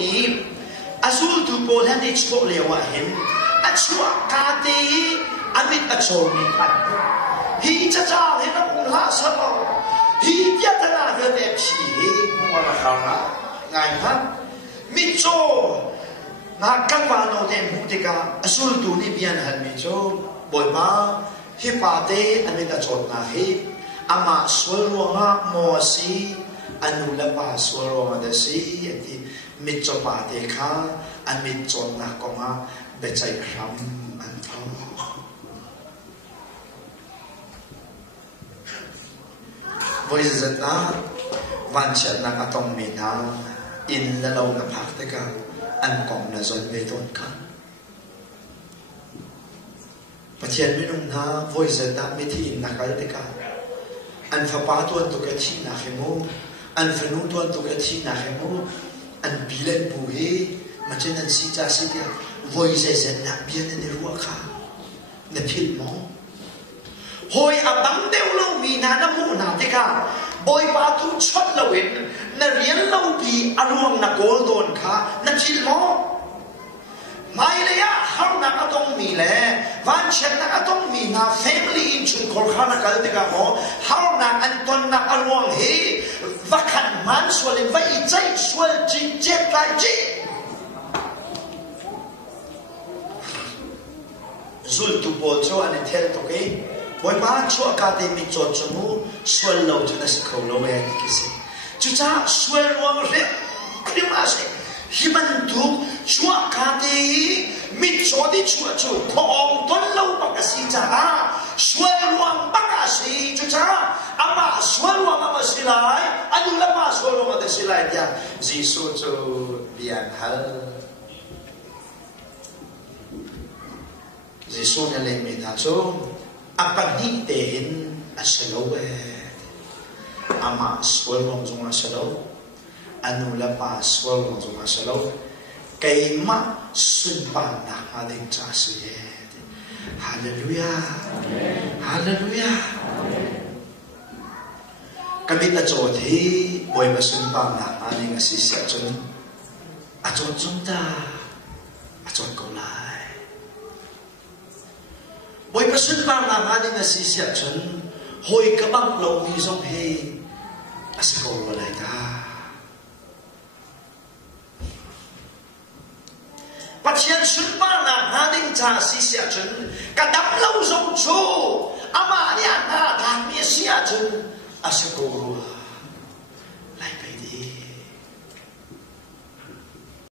ni azul tu polan ni chpo lewa hen achua ka te amit achol ni kan hi cha cha he na ung la sa lo hi ya ta na ve ve chi mo la kha na ngai ha mi cho na kan wa no den hu te ka azul tu ni bian han mi cho boy ma hi pa te amit achol na he ama swalwa mo si anu la pa swalwa da si ati mit cho pa te kha an mit cho na ko ma be chai ram an thau voi zat na van chat na ka tong mi na in la lo na phak te ka an kong na zon ve ton ka pathian mi nung na voi zat na mi thi na ka te ka an fa pa tuan to ka chi na khemo an fa nu tuan to ka chi na khemo an bilen bu he ma chen an si cha si dia voi se se na bian ne ruwa kha na phil mo hoi abang deu lo mi na na mu na te ka boy pa tu chot lo win na rian lo pi aruang na gol don kha na phil mo mai le ya har na ka tong mi le van chen na ka tong mi na family in chun kol khana ka te ka mo har na an ton na aruang he va khan man swal in va i chai swal jin jet lai ji zul tu bo cho an tel to ke boy ma cho ka te mi cho cho mu swal lo cho na se ko lo we ni ki se chu cha swal ruang re krima se himan tu chua ka te mi cho di chua chu thong ton lo ba ka si cha swal ruang ba ka si chu cha ama swal ruang ama si lai anu la ma swal ruang de si lai dia jisu chu bian hal jisu na le mi na chu apan hi te hin asalo we ama swal ruang zong asalo anu la pa swal ruang zong asalo kai ma sun pa na ha ding cha si hallelujah hallelujah kami ta cho thi boy ma sun pa na ha ding si sa chun a chon chon ta a chon ko lai boy ma sun pa na ha ding si sa chun hoi ka bang lo mi zong he as ko lai ta pathian sun pa na ha ding cha si sia chun ka dap lo zong chu ama ya na ta mi sia chun asiko ru